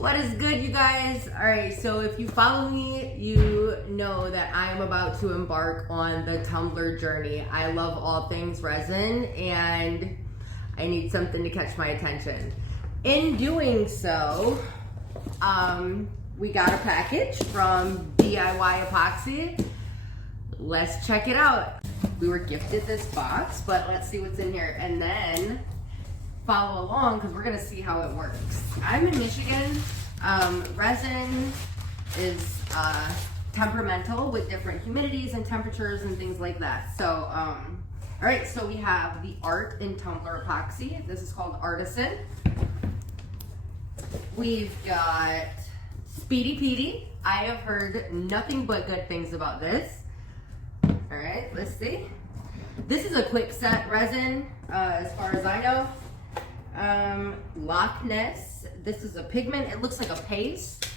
What is good, you guys? All right, so if you follow me, you know that I am about to embark on the Tumbler journey. I love all things resin, and I need something to catch my attention. In doing so, we got a package from DIY Epoxy. Let's check it out. We were gifted this box, but let's see what's in here, and then follow along because we're gonna see how it works. I'm in Michigan. Resin is temperamental with different humidities and temperatures and things like that. So, all right, so we have the Art in Tumbler Epoxy. This is called Artisan. We've got Speedy Petey. I have heard nothing but good things about this. All right, let's see. This is a quick set resin, as far as I know. Loch Ness. This is a pigment. It looks like a paste.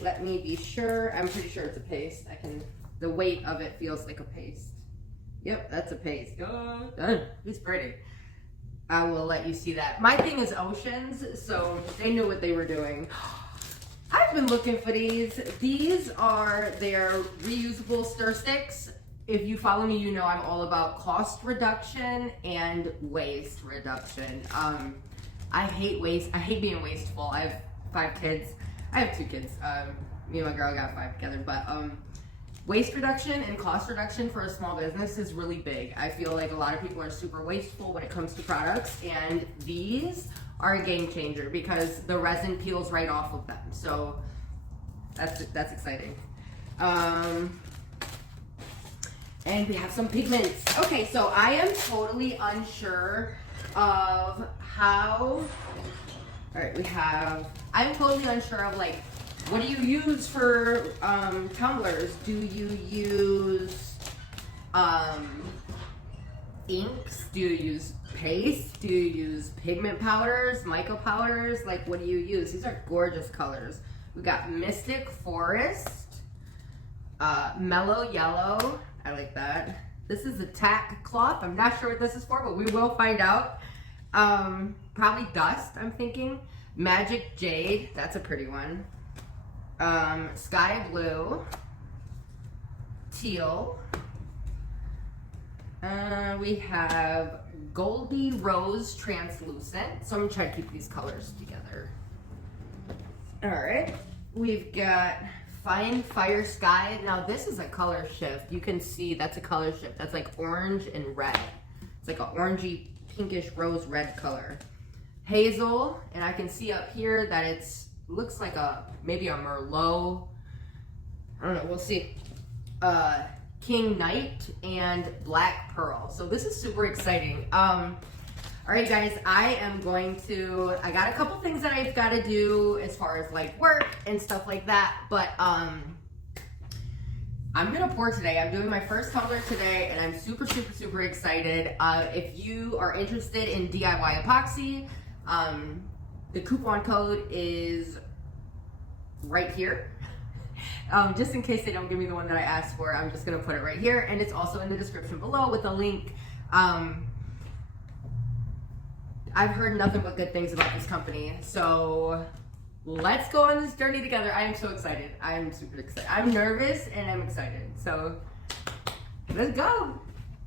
Let me be sure. I'm pretty sure it's a paste. The weight of it feels like a paste. Yep, that's a paste. It's pretty. I will let you see that. My thing is oceans, so they knew what they were doing. I've been looking for these. They're reusable stir sticks. If you follow me, you know I'm all about cost reduction and waste reduction. I hate waste. I hate being wasteful. I have 5 kids. I have 2 kids. Me and my girl got 5 together. But waste reduction and cost reduction for a small business is really big. I feel like a lot of people are super wasteful when it comes to products, and these are a game changer because the resin peels right off of them. So that's exciting. And we have some pigments. Okay, so I am totally unsure of how, I'm totally unsure of like, what do you use for tumblers? Do you use inks? Do you use paste? Do you use pigment powders, mica powders? Like, what do you use? These are gorgeous colors. We got Mystic Forest, Mellow Yellow. I like that. This is a tack cloth. I'm not sure what this is for, but we will find out. Probably dust, I'm thinking. Magic Jade, that's a pretty one. Sky Blue. Teal. We have Goldie Rose Translucent. So I'm gonna try to keep these colors together. All right, we've got Fine Fire Sky. Now this is a color shift. You can see that's a color shift. That's like orange and red. It's like an orangey, pinkish, rose red color. Hazel, and I can see up here that looks like maybe a Merlot. I don't know, we'll see. King Knight and Black Pearl. So this is super exciting. All right, guys, I got a couple things that I've got to do as far as like work and stuff like that, but I'm gonna pour today. I'm doing my first tumbler today, and I'm super, super, super excited. If you are interested in DIY epoxy, the coupon code is right here. Just in case they don't give me the one that I asked for, I'm just gonna put it right here, and it's also in the description below with a link. I've heard nothing but good things about this company, so let's go on this journey together. I am so excited. I am super excited. I'm nervous and I'm excited, so let's go.